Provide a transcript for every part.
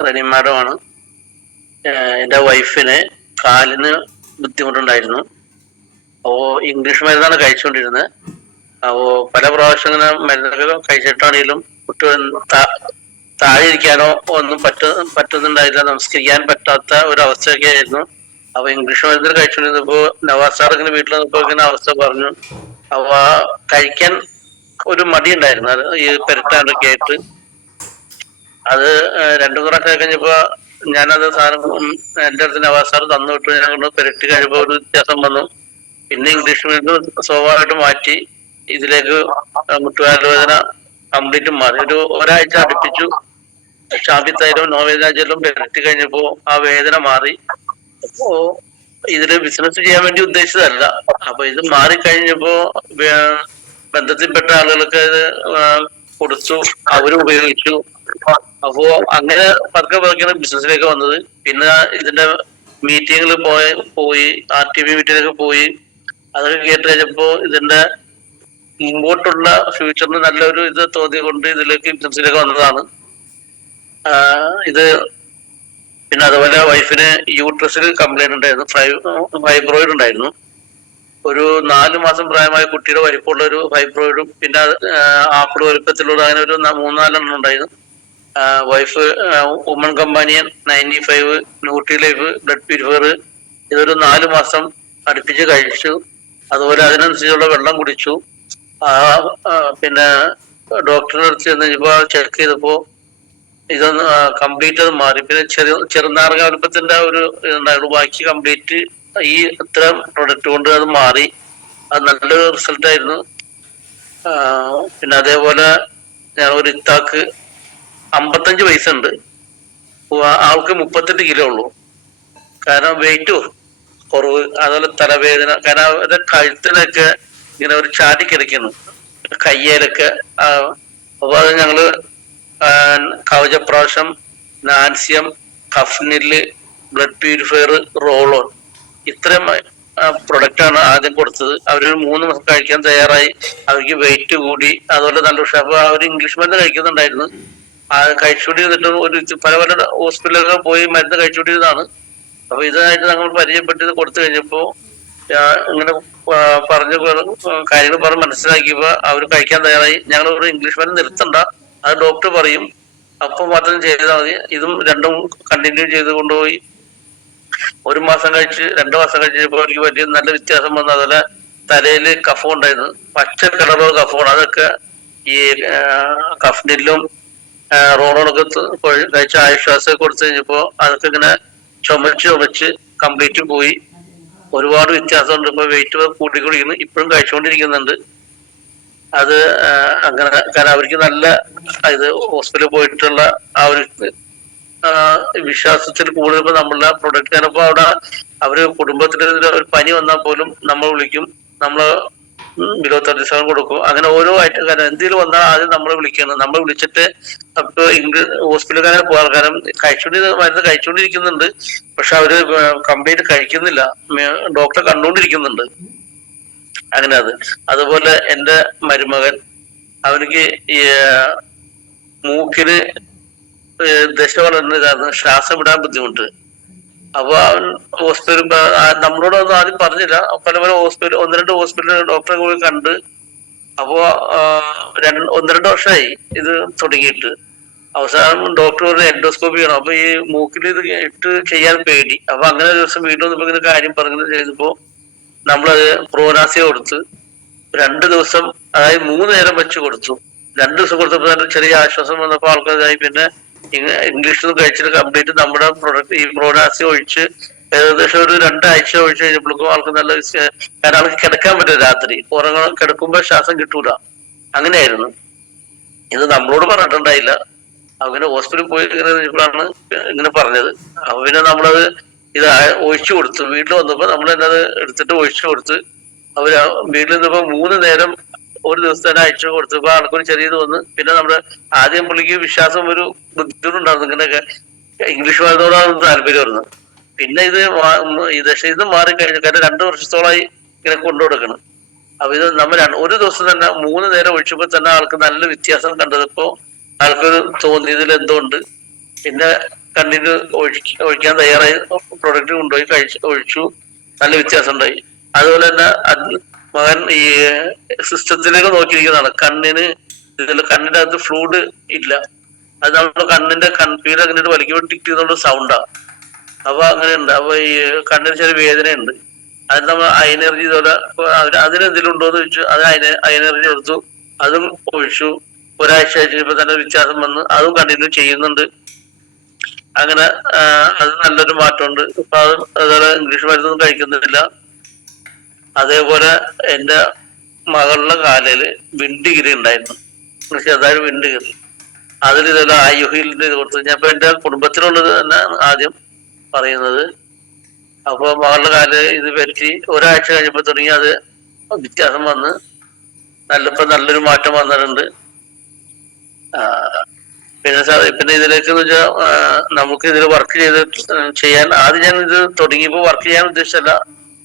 റെനി മാഡമാണ്. എൻ്റെ വൈഫിന് കാലിന് ബുദ്ധിമുട്ടുണ്ടായിരുന്നു. അപ്പോൾ ഇംഗ്ലീഷ് മരുന്നാണ് കഴിച്ചുകൊണ്ടിരുന്നത്. അപ്പോൾ പല പ്രാവശ്യം ഇങ്ങനെ മരുന്നൊക്കെ കഴിച്ചിട്ടാണെങ്കിലും കുട്ടി താഴെ ഇരിക്കാനോ ഒന്നും പറ്റുന്നുണ്ടായില്ല, നമസ്കരിക്കാൻ പറ്റാത്ത ഒരു അവസ്ഥയൊക്കെ ആയിരുന്നു. അപ്പൊ ഇംഗ്ലീഷ് മരുന്ന് കഴിച്ചുകൊണ്ടിരുന്നപ്പോ നവാസ് സാർ ഇങ്ങനെ വീട്ടിൽ വന്നപ്പോ ഇങ്ങനെ അവസ്ഥ പറഞ്ഞു. അപ്പൊ കഴിക്കാൻ ഒരു മടി ഉണ്ടായിരുന്നു, അത് ഈ പെരട്ടാണ്ടൊക്കെ ആയിട്ട്. അത് രണ്ടു പ്രാവശ്യം കഴിഞ്ഞപ്പോ ഞാനത് സാധനം എന്റെ അടുത്ത് നവാസ് സാർ തന്നു വിട്ടു. ഞാൻ കൊണ്ട് പെരട്ടി കഴിയുമ്പോൾ ഒരു വ്യത്യാസം വന്നു. പിന്നെ ഇംഗ്ലീഷ് മരുന്ന് സ്വാഭാവികമായിട്ട് മാറ്റി ഇതിലേക്ക് മുട്ടുകാലുവേദന കംപ്ലീറ്റ് മാറി. ഒരാഴ്ച അടുപ്പിച്ചു ഷാഫിത്തൈലവും നോവേദനാജലും പെരട്ടി കഴിഞ്ഞപ്പോ ആ വേദന മാറി. അപ്പോ ഇതില് ബിസിനസ് ചെയ്യാൻ വേണ്ടി ഉദ്ദേശിച്ചതല്ല. അപ്പൊ ഇത് മാറിക്കഴിഞ്ഞപ്പോ ബന്ധത്തിൽപ്പെട്ട ആളുകൾക്ക് ഇത് കൊടുത്തു, അവരും ഉപയോഗിച്ചു. അപ്പോ അങ്ങനെ പതുക്കെ പതുക്കെയാണ് ബിസിനസ്സിലേക്ക് വന്നത്. പിന്നെ ഇതിന്റെ മീറ്റിങ്ങിൽ പോയി RTP മീറ്റിങ്ങിലേക്ക് പോയി. അതൊക്കെ കേട്ട് കഴിഞ്ഞപ്പോ ഇതിന്റെ മുമ്പോട്ടുള്ള ഫ്യൂച്ചറിന് നല്ലൊരു ഇത് തോന്നിക്കൊണ്ട് ഇതിലേക്ക് ബിസിനസ്സിലേക്ക് വന്നതാണ്. ഇത് പിന്നെ അതുപോലെ വൈഫിന് യൂട്രസിൽ കംപ്ലൈന്റ് ഉണ്ടായിരുന്നു, ഫൈബ്രോയിഡ് ഉണ്ടായിരുന്നു. ഒരു 4 മാസം പ്രായമായ കുട്ടിയുടെ വലിപ്പമുള്ള ഒരു ഫൈബ്രോയിഡും പിന്നെ ആപ്പിൾ വലിപ്പത്തിലുള്ള അങ്ങനെ ഒരു 3-4 ഉണ്ടായിരുന്നു. Wife woman companion 95 nutri life blood purifier ഇതൊരു 4 മാസം അടുപ്പിച്ച് കഴിച്ചു. അതുപോലെ അതിനനുസരിച്ചുള്ള വെള്ളം കുടിച്ചു. പിന്നെ ഡോക്ടറിന്റെ അടുത്ത് ചെന്ന് കഴിഞ്ഞപ്പോ ചെക്ക് ചെയ്തപ്പോ ഇതൊന്ന് കംപ്ലീറ്റ് അത് മാറി. പിന്നെ ചെറുനാരങ്ങ വലുപ്പത്തിന്റെ ഒരു ഇതുണ്ടായിരുന്നു, ബാക്കി കംപ്ലീറ്റ് ഈ ഇത്തരം പ്രൊഡക്റ്റ് കൊണ്ട് അത് മാറി. അത് നല്ലൊരു റിസൾട്ട് ആയിരുന്നു. പിന്നെ അതേപോലെ ഞാൻ ഒരു ഇത്താക്ക് 55 വയസ്സുണ്ട്, ആൾക്ക് 38 കിലോ ഉള്ളൂ. കാരണം വെയിറ്റ് കുറവ്, അതുപോലെ തലവേദന. കാരണം അവരുടെ കഴുത്തിലൊക്കെ ഇങ്ങനെ ഒരു ചാടി കിടക്കുന്നു, കയ്യേലൊക്കെ. അപ്പൊ അത് ഞങ്ങള് കവചപ്രാശം, നാൻസിയം, കഫ്നില്, ബ്ലഡ് പ്യൂരിഫയർ, റോളോൺ ഇത്രയും പ്രൊഡക്റ്റാണ് ആദ്യം കൊടുത്തത്. അവര് 3 മാസം കഴിക്കാൻ തയ്യാറായി. അവർക്ക് വെയിറ്റ് കൂടി, അതുപോലെ നല്ല ഉഷ. അപ്പൊ അവർ ഇംഗ്ലീഷ് മരുന്ന് കഴിക്കുന്നുണ്ടായിരുന്നു. കഴിച്ചുകൊണ്ടിരുന്നിട്ട് പല ഹോസ്പിറ്റലുകളിൽ പോയി മരുന്ന് കഴിച്ചുകൊണ്ടിരുന്നതാണ്. അപ്പൊ ഇതായിട്ട് ഞങ്ങൾ പരിചയപ്പെട്ട് കൊടുത്തു കഴിഞ്ഞപ്പോ ഇങ്ങനെ പറഞ്ഞു കാര്യങ്ങൾ പറഞ്ഞ് മനസ്സിലാക്കിയപ്പോ അവർ കഴിക്കാൻ തയ്യാറായി. ഞങ്ങൾ ഒരു ഇംഗ്ലീഷ് മരുന്ന് നിർത്തണ്ട, അത് ഡോക്ടർ പറയും, അപ്പൊ മാത്രം ചെയ്താൽ മതി. ഇതും രണ്ടും കണ്ടിന്യൂ ചെയ്ത് കൊണ്ടുപോയി 1 മാസം കഴിച്ച് 2 മാസം കഴിച്ചപ്പോൾ എനിക്ക് വലിയ നല്ല വ്യത്യാസം വന്നു. അതുപോലെ തലയിൽ കഫം ഉണ്ടായിരുന്നു, പച്ച കളറോ കഫമാണ്. അതൊക്കെ ഈ കഫ്നിലും റോളോണൊക്കെ കഴിച്ച ആശ്വാസം കൊടുത്തു കഴിഞ്ഞപ്പോ അതൊക്കെ ഇങ്ങനെ ചുമച്ച് കംപ്ലീറ്റ് പോയി. ഒരുപാട് വ്യത്യാസമുണ്ട്. ഇപ്പൊ വെയിറ്റ് കൂട്ടിക്കൊണ്ടിരിക്കുന്നു, ഇപ്പോഴും കഴിച്ചുകൊണ്ടിരിക്കുന്നുണ്ട്. അത് അങ്ങനെ കാരണം അവർക്ക് നല്ല ഇത് ഹോസ്പിറ്റലിൽ പോയിട്ടുള്ള ആ ഒരു വിശ്വാസത്തിൽ കൂടുതൽ നമ്മളുടെ പ്രൊഡക്റ്റ്. ചിലപ്പോ അവിടെ അവര് കുടുംബത്തിന് ഒരു പനി വന്നാൽ പോലും നമ്മൾ വിളിക്കും, നമ്മള് ബിലോ 37 കൊടുക്കും. അങ്ങനെ ഓരോ ഐറ്റം കാരണം എന്തെങ്കിലും വന്നാൽ ആദ്യം നമ്മളെ വിളിക്കണം. നമ്മൾ വിളിച്ചിട്ട് അപ്പൊ ഹോസ്പിറ്റലുകാരെ പോകാൻ, കാരണം മരുന്ന് കഴിച്ചുകൊണ്ടിരിക്കുന്നുണ്ട്, പക്ഷെ അവര് കംപ്ലീറ്റ് കഴിക്കുന്നില്ല, ഡോക്ടറെ കണ്ടുകൊണ്ടിരിക്കുന്നുണ്ട്. അങ്ങനെ അതുപോലെ എൻ്റെ മരുമകൻ, അവർക്ക് ഈ മൂക്കിന് ദശ വളർന്നതായിരുന്നു, ശ്വാസം വിടാൻ ബുദ്ധിമുട്ട്. അപ്പൊ അവൻ ഹോസ്പിറ്റലിൽ നമ്മളോടൊന്നും ആദ്യം പറഞ്ഞില്ല. പല ഹോസ്പിറ്റൽ 1-2 ഹോസ്പിറ്റലിൽ ഡോക്ടറെ പോയി കണ്ട്. അപ്പോ 1-2 വർഷമായി ഇത് തുടങ്ങിയിട്ട്. അവസാനം ഡോക്ടർ ഒരു എൻഡോസ്കോപ്പി ചെയ്യണം. അപ്പൊ ഈ മൂക്കിൽ ഇത് ഇട്ട് ചെയ്യാൻ പേടി. അപ്പൊ അങ്ങനെ ഒരു ദിവസം വീട്ടിൽ വന്നപ്പോ ഇങ്ങനെ കാര്യം പറഞ്ഞു ചെയ്തപ്പോ നമ്മളത് പ്രോനാസിയ കൊടുത്ത് 2 ദിവസം, അതായത് 3 നേരം വെച്ച് കൊടുത്തു. 2 ദിവസം കൊടുത്തപ്പോ തന്നെ ചെറിയ ആശ്വാസം വന്നപ്പോ ആൾക്കാരായി. പിന്നെ ഇംഗ്ലീഷിൽ കഴിച്ചിട്ട് കംപ്ലീറ്റ് നമ്മുടെ പ്രൊഡക്റ്റ് ഈ പ്രോനാസിയ ഒഴിച്ച് ഏകദേശം ഒരു 2 ആഴ്ച ഒഴിച്ച് കഴിഞ്ഞപ്പോഴേക്കും ആൾക്ക് നല്ല, കാരണം ആൾക്ക് കിടക്കാൻ പറ്റും, രാത്രി കിടക്കുമ്പോ ശ്വാസം കിട്ടൂല. അങ്ങനെയായിരുന്നു. ഇത് നമ്മളോട് പറഞ്ഞിട്ടുണ്ടായില്ല. അങ്ങനെ ഹോസ്പിറ്റലിൽ പോയി ഇങ്ങനെ ഇങ്ങനെ പറഞ്ഞത്. അപ്പൊ പിന്നെ നമ്മളത് ഇത് ഒഴിച്ചു കൊടുത്തു. വീട്ടിൽ വന്നപ്പോ നമ്മൾ തന്നെ അത് എടുത്തിട്ട് ഒഴിച്ചു കൊടുത്ത്. അവര് വീട്ടിൽ നിന്നപ്പോ 3 നേരം ഒരു ദിവസം തന്നെ അയച്ചു കൊടുത്തപ്പോ ആൾക്കൊരു ചെറിയത് വന്ന്. പിന്നെ നമ്മുടെ ആദ്യം പുള്ളിക്ക് വിശ്വാസം ഒരു ബുദ്ധിമുട്ടുണ്ടായിരുന്നു, ഇങ്ങനെയൊക്കെ ഇംഗ്ലീഷ് മരുന്നോടാണ് താല്പര്യം വരുന്നത്. പിന്നെ ഇത് മാറിക്കഴിഞ്ഞു, കാരണം 2 വർഷത്തോളമായി ഇങ്ങനെ കൊണ്ടുകൊടുക്കണം. അപ്പൊ ഇത് നമ്മൾ ഒരു ദിവസം തന്നെ 3 നേരം ഒഴിച്ചപ്പോ തന്നെ ആൾക്ക് നല്ല വ്യത്യാസം കണ്ടതിപ്പോ ആൾക്കൊരു തോന്നി ഇതിൽ എന്തുകൊണ്ട്. പിന്നെ കണ്ണിന് ഒഴിക്കാൻ തയ്യാറായി പ്രൊഡക്റ്റ് കൊണ്ടുപോയി ഒഴിച്ചു. നല്ല വ്യത്യാസം ഉണ്ടായി. അതുപോലെ തന്നെ മകൻ ഈ സിസ്റ്റത്തിലേക്ക് നോക്കിയിരിക്കുന്നതാണ്. കണ്ണിന്റെ അകത്ത് ഫ്ലൂയിഡ് ഇല്ല. അത് നമ്മുടെ കണ്ണിന്റെ കൺപീൽ അങ്ങനെ വലിക്കുമ്പോൾ ടിക്ക് ചെയ്തുകൊണ്ട് സൗണ്ടാണ്. അപ്പൊ അങ്ങനെയുണ്ട്. അപ്പൊ ഈ കണ്ണിന് ചെറിയ വേദനയുണ്ട്. അത് നമ്മൾ എനർജി ഇതുപോലെ അതിനെന്തെങ്കിലും ഉണ്ടോ എന്ന് ചോദിച്ചു. അത് എനർജി എടുത്തു, അതും ഒഴിച്ചു. ഒരാഴ്ച കഴിഞ്ഞപ്പോ തന്നെ വ്യത്യാസം വന്ന് അതും കണ്ടിന്യൂ ചെയ്യുന്നുണ്ട്. അങ്ങനെ അത് നല്ലൊരു മാറ്റമുണ്ട്. ഇപ്പൊ അതുപോലെ ഇംഗ്ലീഷ് മരുന്നൊന്നും കഴിക്കുന്നില്ല. അതേപോലെ എന്റെ മകളുടെ കാലില് വിണ്ടുകീറി ഉണ്ടായിരുന്നു, ചെറുതായ വിണ്ടുകീറി. അതിൽ ഇതെല്ലാം ആയുഹീലിന്റെ ഇത് കൊടുത്തു. ഞാൻ ഇപ്പൊ എന്റെ കുടുംബത്തിലുള്ളത് തന്നെ ആദ്യം പറയുന്നത്. അപ്പൊ മകളുടെ കാല് ഇത് പറ്റി ഒരാഴ്ച കഴിഞ്ഞപ്പോ തുടങ്ങി അത് വ്യത്യാസം വന്ന് നല്ലൊരു മാറ്റം വന്നിട്ടുണ്ട്. പിന്നെ ഇതിലേക്ക് വെച്ചാൽ നമുക്ക് ഇതിൽ വർക്ക് ചെയ്യാൻ ആദ്യം ഞാൻ ഇത് തുടങ്ങിയപ്പോ വർക്ക് ചെയ്യാൻ ഉദ്ദേശിച്ചല്ല.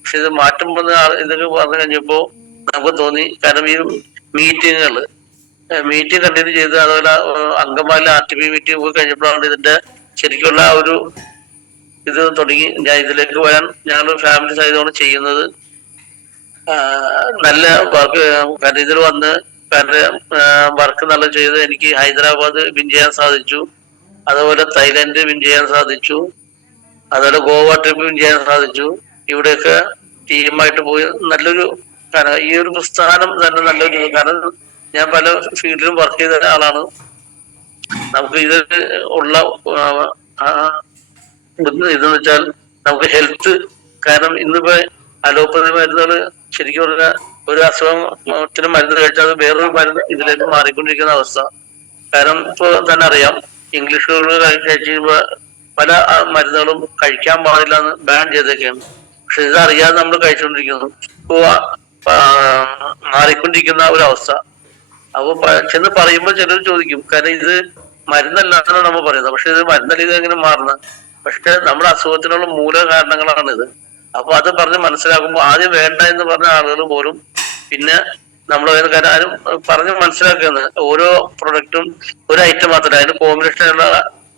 പക്ഷെ ഇത് മാറ്റം വന്ന ഇതൊക്കെ പറഞ്ഞു കഴിഞ്ഞപ്പോ നമുക്ക് തോന്നി. കാരണം ഈ മീറ്റിംഗ് കണ്ടിന്യൂ ചെയ്ത് അതുപോലെ അങ്കമാലി RTP മീറ്റിംഗ് പോയി കഴിഞ്ഞപ്പോഴാണ് ഇതിന്റെ ശരിക്കുള്ള ഒരു ഇത് തുടങ്ങി. ഞാൻ ഇതിലേക്ക് വരാൻ ഞങ്ങൾ ഫാമിലി സഹിതമാണ് ചെയ്യുന്നത്. നല്ല വർക്ക് കാരണം ഇതിൽ വന്ന് വർക്ക് നല്ല ചെയ്ത് എനിക്ക് ഹൈദരാബാദ് വിൻ ചെയ്യാൻ സാധിച്ചു. അതുപോലെ തായ്ലൻഡ് വിൻ ചെയ്യാൻ സാധിച്ചു. അതുപോലെ ഗോവ ട്രിപ്പ് വിൻ ചെയ്യാൻ സാധിച്ചു. ഇവിടെയൊക്കെ ടീമായിട്ട് പോയി നല്ലൊരു കാരണം ഈ ഒരു പ്രസ്ഥാനം തന്നെ നല്ലൊരു കാരണം ഞാൻ പല ഫീൽഡിലും വർക്ക് ചെയ്ത ആളാണ്. നമുക്ക് ഇത് ഉള്ള ഇതെന്ന് വെച്ചാൽ നമുക്ക് ഹെൽത്ത് കാരണം ഇന്നിപ്പോ അലോപ്പതി മരുന്നുകൾ ശരിക്കും പറഞ്ഞാൽ ഒരു അസുഖത്തിന് മരുന്ന് കഴിച്ചാൽ അത് വേറൊരു മരുന്ന് ഇതിലേക്ക് മാറിക്കൊണ്ടിരിക്കുന്ന അവസ്ഥ. കാരണം ഇപ്പൊ തന്നെ അറിയാം, ഇംഗ്ലീഷുകൾ കഴിച്ച് പല മരുന്നുകളും കഴിക്കാൻ പാടില്ല എന്ന് ബാൻ ചെയ്തൊക്കെയാണ്. പക്ഷെ ഇതറിയാതെ നമ്മൾ കഴിച്ചുകൊണ്ടിരിക്കുന്നു. ഇപ്പൊ മാറിക്കൊണ്ടിരിക്കുന്ന ഒരു അവസ്ഥ. അപ്പൊ ചെന്ന് പറയുമ്പോൾ ചിലർ ചോദിക്കും, കാരണം ഇത് മരുന്നല്ലാന്നാണ് നമ്മൾ പറയുന്നത്. പക്ഷെ ഇത് മരുന്നല്ല, ഇത് എങ്ങനെ മാറുന്നത്? പക്ഷെ നമ്മുടെ അസുഖത്തിനുള്ള മൂല കാരണങ്ങളാണിത്. അപ്പൊ അത് പറഞ്ഞ് മനസ്സിലാക്കുമ്പോൾ ആദ്യം വേണ്ട എന്ന് പറഞ്ഞ ആളുകൾ പോലും പിന്നെ നമ്മൾ ആരും പറഞ്ഞ് മനസ്സിലാക്കുന്നത് ഓരോ പ്രൊഡക്റ്റും ഒരു ഐറ്റം മാത്രമല്ല, അതിന് കോമ്പിനേഷനുള്ള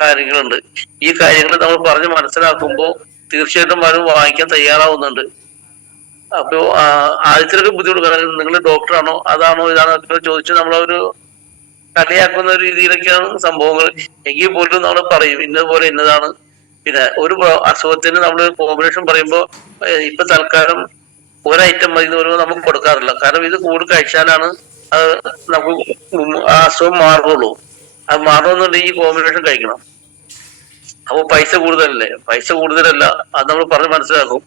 കാര്യങ്ങളുണ്ട്. ഈ കാര്യങ്ങൾ നമ്മൾ പറഞ്ഞ് മനസ്സിലാക്കുമ്പോൾ തീർച്ചയായിട്ടും അവരും വാങ്ങിക്കാൻ തയ്യാറാവുന്നുണ്ട്. അപ്പോ ആദ്യത്തിലൊക്കെ ബുദ്ധിമുട്ട്, കാരണം നിങ്ങൾ ഡോക്ടറാണോ അതാണോ ഇതാണോ ചോദിച്ച് നമ്മളൊരു കളിയാക്കുന്ന രീതിയിലൊക്കെയാണ് സംഭവങ്ങൾ. എങ്കിൽ പോലും നമ്മൾ പറയും ഇന്നതുപോലെ ഇന്നതാണ്. പിന്നെ ഒരു അസുഖത്തിന് നമ്മൾ കോമ്പിനേഷൻ പറയുമ്പോൾ ഇപ്പൊ തൽക്കാലം ഒരൈറ്റം മതി എന്ന് പറയുമ്പോൾ നമുക്ക് കൊടുക്കാറില്ല. കാരണം ഇത് കൂടുതൽ കഴിച്ചാലാണ് അത് നമുക്ക് ആ അസുഖം മാറുള്ളൂ. അത് മാറണമെന്നുണ്ടെങ്കിൽ ഈ കോമ്പിനേഷൻ കഴിക്കണം. അപ്പൊ പൈസ കൂടുതലല്ലേ? പൈസ കൂടുതലല്ല, അത് നമ്മൾ പറഞ്ഞ് മനസ്സിലാക്കും.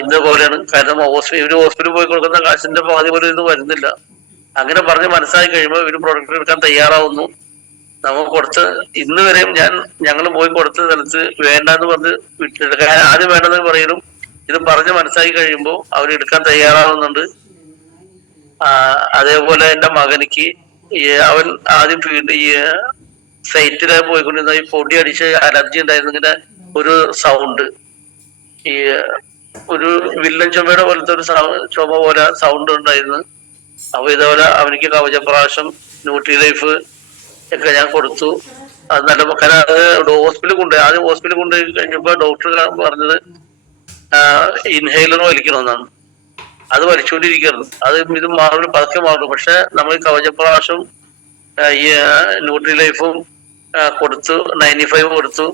ഇന്നപോലെയാണ്. കാരണം ഇവര് ഹോസ്പിറ്റലിൽ പോയി കൊടുക്കുന്ന കാശിന്റെ പാതി പോലും ഇത് വരുന്നില്ല. അങ്ങനെ പറഞ്ഞ് മനസ്സിലാക്കി കഴിയുമ്പോൾ ഇവര് പ്രൊഡക്റ്റ് എടുക്കാൻ തയ്യാറാവുന്നു. നമുക്ക് കൊടുത്ത് ഇന്ന് വരെയും ഞങ്ങൾ പോയി കൊടുത്ത സ്ഥലത്ത് വേണ്ടെന്ന് പറഞ്ഞ് വിട്ടെടുക്കാൻ ആദ്യം വേണ്ടെന്ന് പറയലും ഇത് പറഞ്ഞ് മനസ്സിലാക്കി കഴിയുമ്പോൾ അവരെടുക്കാൻ തയ്യാറാവുന്നുണ്ട്. അതേപോലെ എന്റെ മകനിക്ക് അവൻ ആദ്യം ഈ സൈറ്റിൽ പോയിക്കൊണ്ടിരുന്ന ഈ പൊടി അടിച്ച് അലർജി ഉണ്ടായിരുന്നു. ഇങ്ങനെ ഒരു സൗണ്ട്, ഈ ഒരു വില്ലൻ ചുമയുടെ പോലത്തെ ഒരു ചുമ പോലെ സൗണ്ട് ഉണ്ടായിരുന്നു. അപ്പൊ ഇതേപോലെ അവനിക്ക് കവചപ്രാശം, ന്യൂട്രി ലൈഫ് ഒക്കെ ഞാൻ കൊടുത്തു. അത് നല്ല കാരണം അത് ഹോസ്പിറ്റലിൽ കൊണ്ടുപോയി. ആദ്യം ഹോസ്പിറ്റലിൽ കൊണ്ടുപോയി കഴിഞ്ഞപ്പോ ഡോക്ടർ പറഞ്ഞത് ഇൻഹേലർ വലിക്കണമെന്നാണ്. അത് വലിച്ചുകൊണ്ടിരിക്കുന്നു. അത് ഇത് മാറും, പതുക്കെ മാറും. പക്ഷെ നമ്മൾ കവചപ്രാശം ഈ ന്യൂട്രി ലൈഫും കൊടുത്തു, 95 കൊടുത്തു.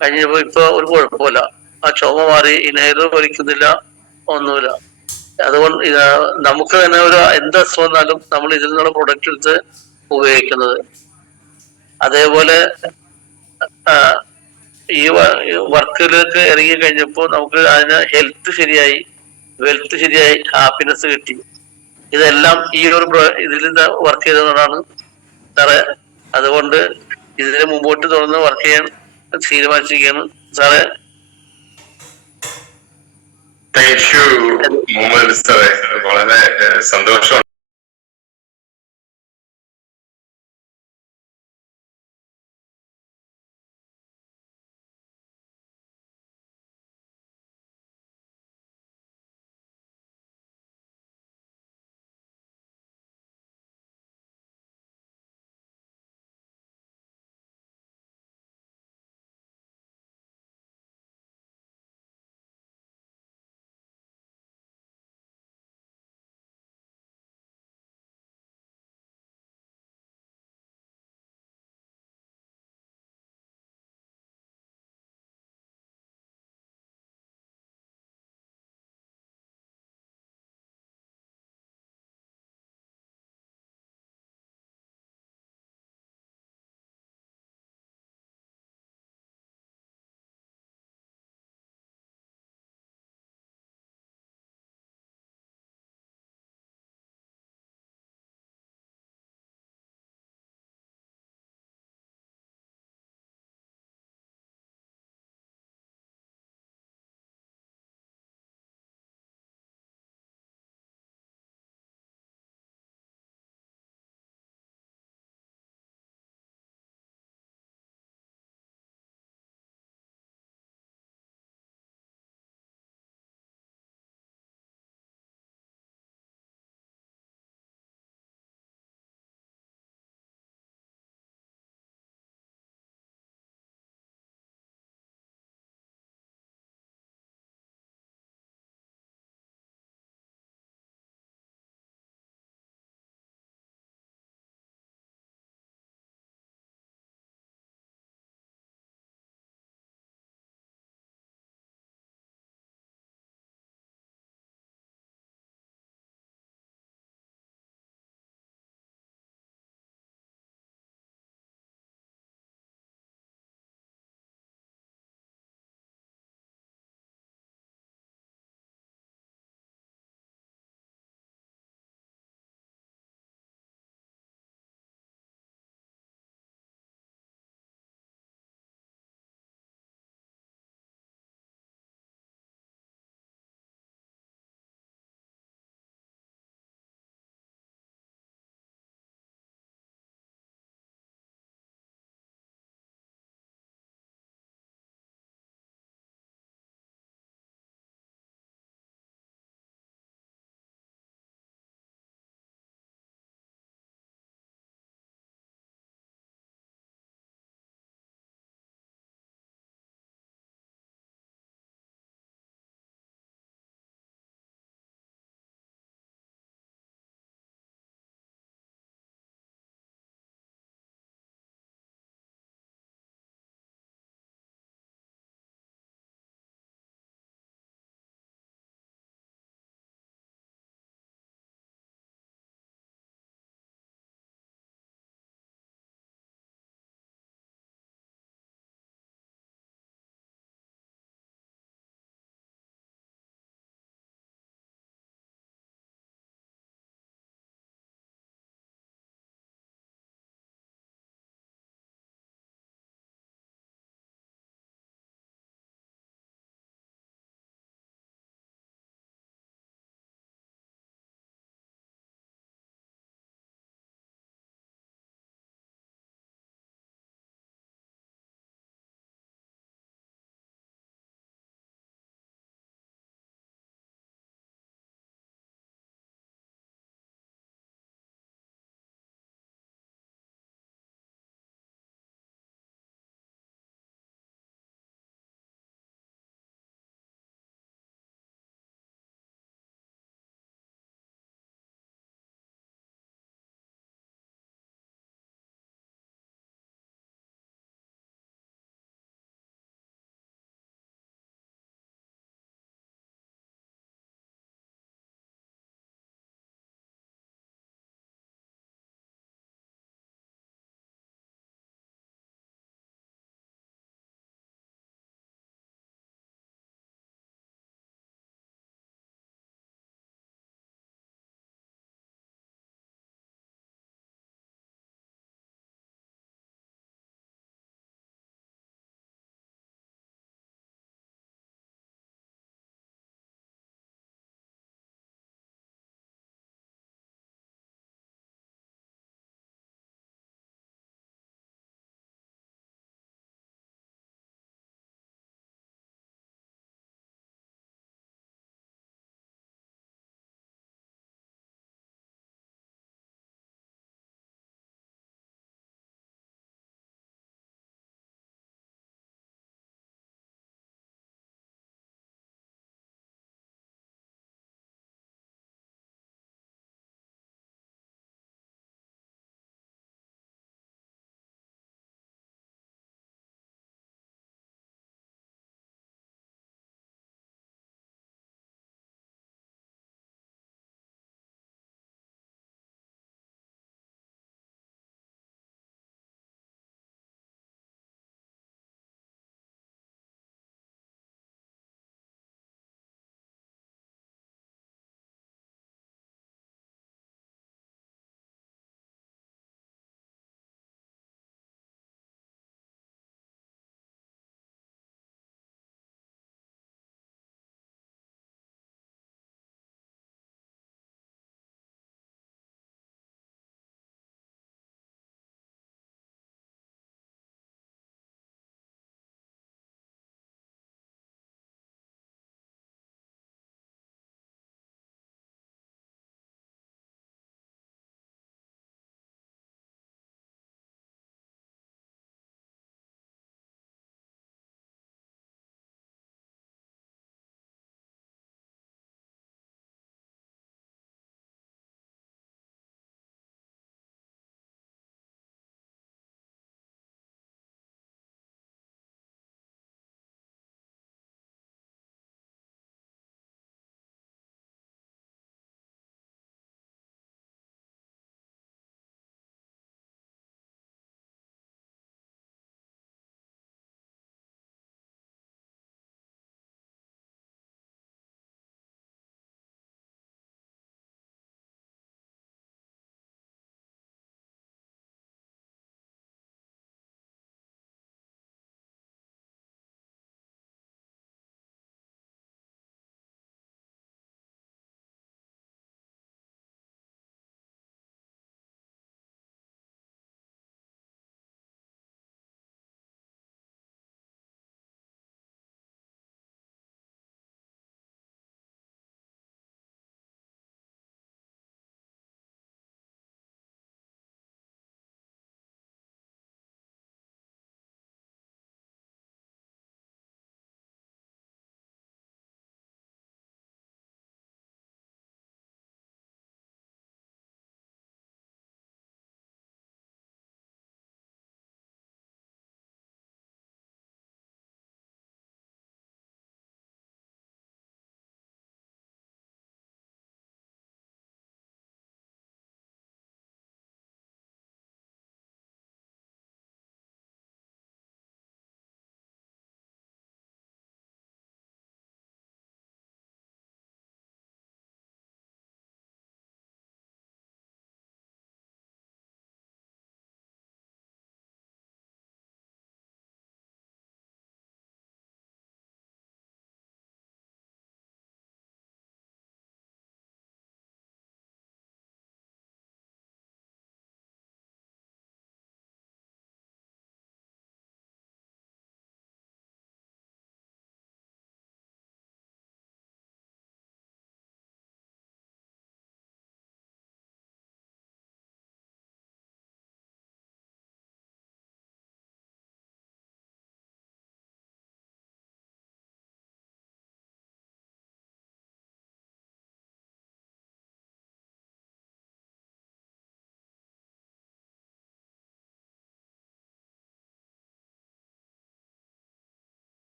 കഴിഞ്ഞപ്പോ ഇപ്പൊ ഒരു കുഴപ്പമില്ല. ആ ചുമ മാറി, ഇൻഹേലർ വലിക്കുന്നില്ല, ഒന്നുമില്ല. അതുകൊണ്ട് നമുക്ക് തന്നെ എന്ത് അസുഖം വന്നാലും നമ്മൾ ഇതിൽ നിന്നുള്ള പ്രൊഡക്റ്റ് എടുത്ത് ഉപയോഗിക്കുന്നത്. അതേപോലെ ഈ വർക്കിലേക്ക് ഇറങ്ങി കഴിഞ്ഞപ്പോ നമുക്ക് അതിന് ഹെൽത്ത് ശരിയായി, വെൽത്ത് ശരിയായി, ഹാപ്പിനെസ് കിട്ടി. ഇതെല്ലാം ഈ ഒരു ഇതിൽ വർക്ക് ചെയ്തതുകൊണ്ടാണ് സാറേ. അതുകൊണ്ട് ഇതിന് മുമ്പോട്ട് തുടർന്ന് വർക്ക് ചെയ്യാൻ തീരുമാനിച്ചിരിക്കുകയാണ് സാറേ. താങ്ക് യു മുഹമ്മദ് സാറേ, വളരെ സന്തോഷം.